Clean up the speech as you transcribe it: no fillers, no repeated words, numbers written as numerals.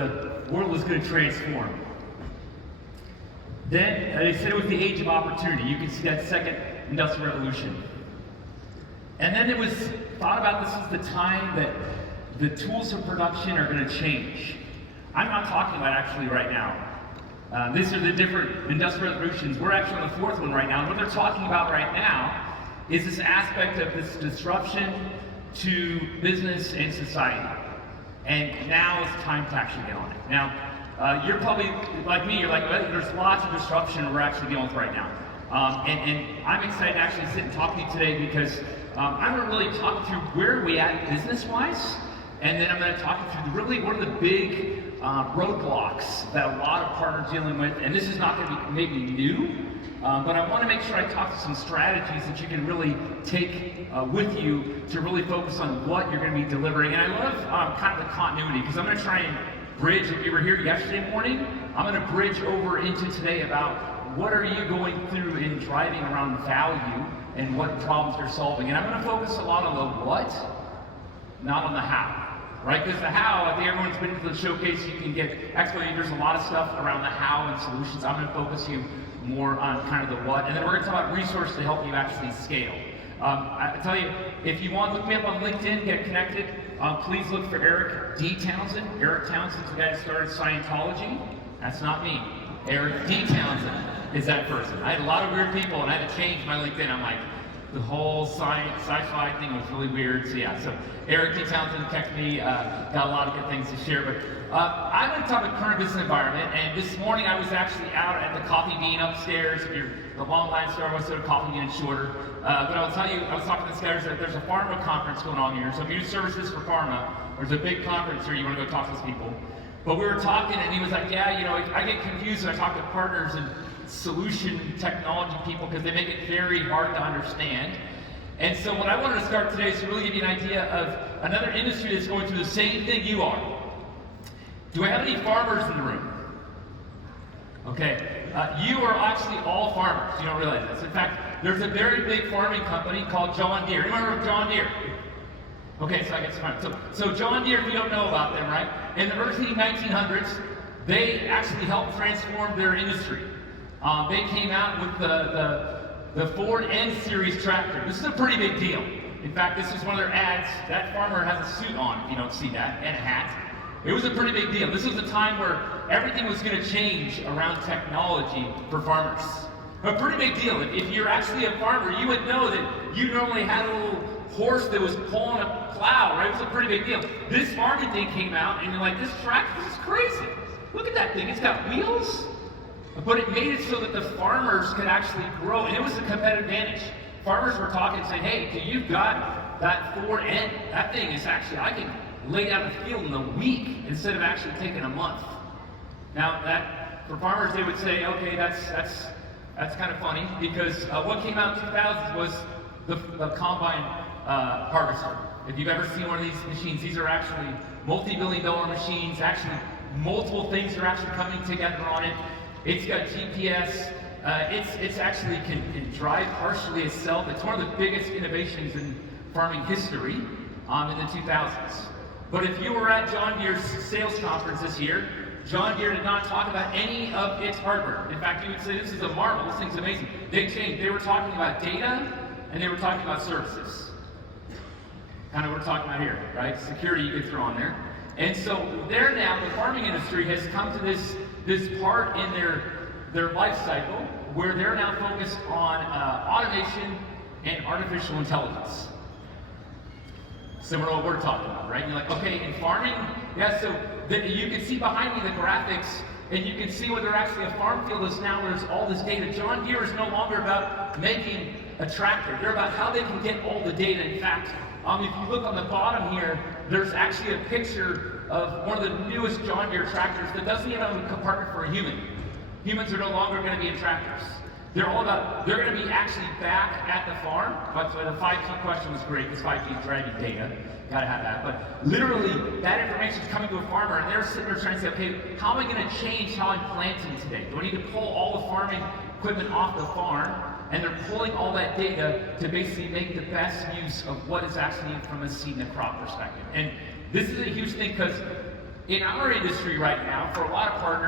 the world was going to transform. Then they said it was the age of opportunity. You can see that second industrial revolution. And then it was thought about this as the time that the tools of production are going to change. I'm not talking about actually right now. These are the different industrial revolutions. We're actually on the fourth one right now. And what they're talking about right now is this aspect of this disruption to business and society. And now is time to actually get on it. Now, you're probably like me, you're like, well, there's lots of disruption we're actually dealing with right now. And I'm excited to actually sit and talk to you today because I'm going to really talk you through where are we at business-wise, and then I'm going to talk you through really one of the big roadblocks that a lot of partners are dealing with. And this is not going to be maybe new, but I want to make sure I talk to some strategies that you can really take with you to really focus on what you're going to be delivering. And I love kind of the continuity because I'm going to try and bridge. If you were here yesterday morning, I'm going to bridge over into today about what are you going through in driving around value and what problems you're solving. And I'm going to focus a lot on the what, not on the how. Right? Because the how, I think everyone's been to the showcase, you can get Expo, there's a lot of stuff around the how and solutions. I'm going to focus you more on kind of the what, and then we're going to talk about resources to help you actually scale. I tell you, if you want to look me up on LinkedIn, get connected, please look for Eric D. Townsend. Eric Townsend's the guy that started Scientology. That's not me. Eric D. Townsend is that person. I had a lot of weird people, and I had to change my LinkedIn. I'm like, the whole sci-fi thing was really weird. So yeah, so Eric D. Townsend texted me, got a lot of good things to share. But I'm going to talk about current business environment. And this morning I was actually out at the Coffee Bean upstairs. If you're the long line store, most of the Coffee Bean is shorter. But I'll tell you, I was talking to this guy. There's a pharma conference going on here. So if you do services for pharma, there's a big conference here. You want to go talk to those people. But we were talking, and he was like, yeah, you know, I get confused when I talk to partners and solution technology people because they make it very hard to understand. And so what I wanted to start today is to really give you an idea of another industry that's going through the same thing you are. Do I have any farmers in the room? Okay, you are actually all farmers. You don't realize this. In fact, there's a very big farming company called John Deere. You remember John Deere? Okay, so I get some. So John Deere, if you don't know about them, right? In the early 1900s, they actually helped transform their industry. They came out with the Ford N Series tractor. This is a pretty big deal. In fact, this is one of their ads. That farmer has a suit on, if you don't see that, and a hat. It was a pretty big deal. This was a time where everything was going to change around technology for farmers. A pretty big deal. If you're actually a farmer, you would know that you normally had a little horse that was pulling a plow, right? It was a pretty big deal. This farming thing came out, and you're like, this tractor is crazy. Look at that thing. It's got wheels. But it made it so that the farmers could actually grow, and it was a competitive advantage. Farmers were talking, saying, hey, you've got that Ford N. That thing is actually, I can lay down the field in a week instead of actually taking a month. Now, that for farmers, they would say, okay, that's kind of funny, because what came out in 2000 was the combine harvester. If you've ever seen one of these machines, these are actually multi-billion-dollar machines. Actually, multiple things are actually coming together on it. It's got GPS. It's actually can drive partially itself. It's one of the biggest innovations in farming history in the 2000s. But if you were at John Deere's sales conference this year, John Deere did not talk about any of its hardware. In fact, you would say this is a marvel. This thing's amazing. They changed. They were talking about data, and they were talking about services. Kind of what we're talking about here, right? Security you could throw on there. And so there now, the farming industry has come to this part in their life cycle where they're now focused on automation and artificial intelligence. Similar to what we're talking about, right? You're like, okay, in farming, yeah, so you can see behind me the graphics, and you can see where they're actually a farm field is now where there's all this data. John Deere is no longer about making a tractor. They're about how they can get all the data. In fact, if you look on the bottom here, there's actually a picture of one of the newest John Deere tractors that doesn't even have a compartment for a human. Humans are no longer going to be in tractors. They're going to be actually back at the farm. But the 5G question was great, because 5G is driving data. Gotta have that. But literally, that information is coming to a farmer, and they're sitting there trying to say, okay, how am I going to change how I'm planting today? Do I need to pull all the farming equipment off the farm? And they're pulling all that data to basically make the best use of what is actually needed from a seed and a crop perspective. And this is a huge thing, because in our industry right now, for a lot of partners,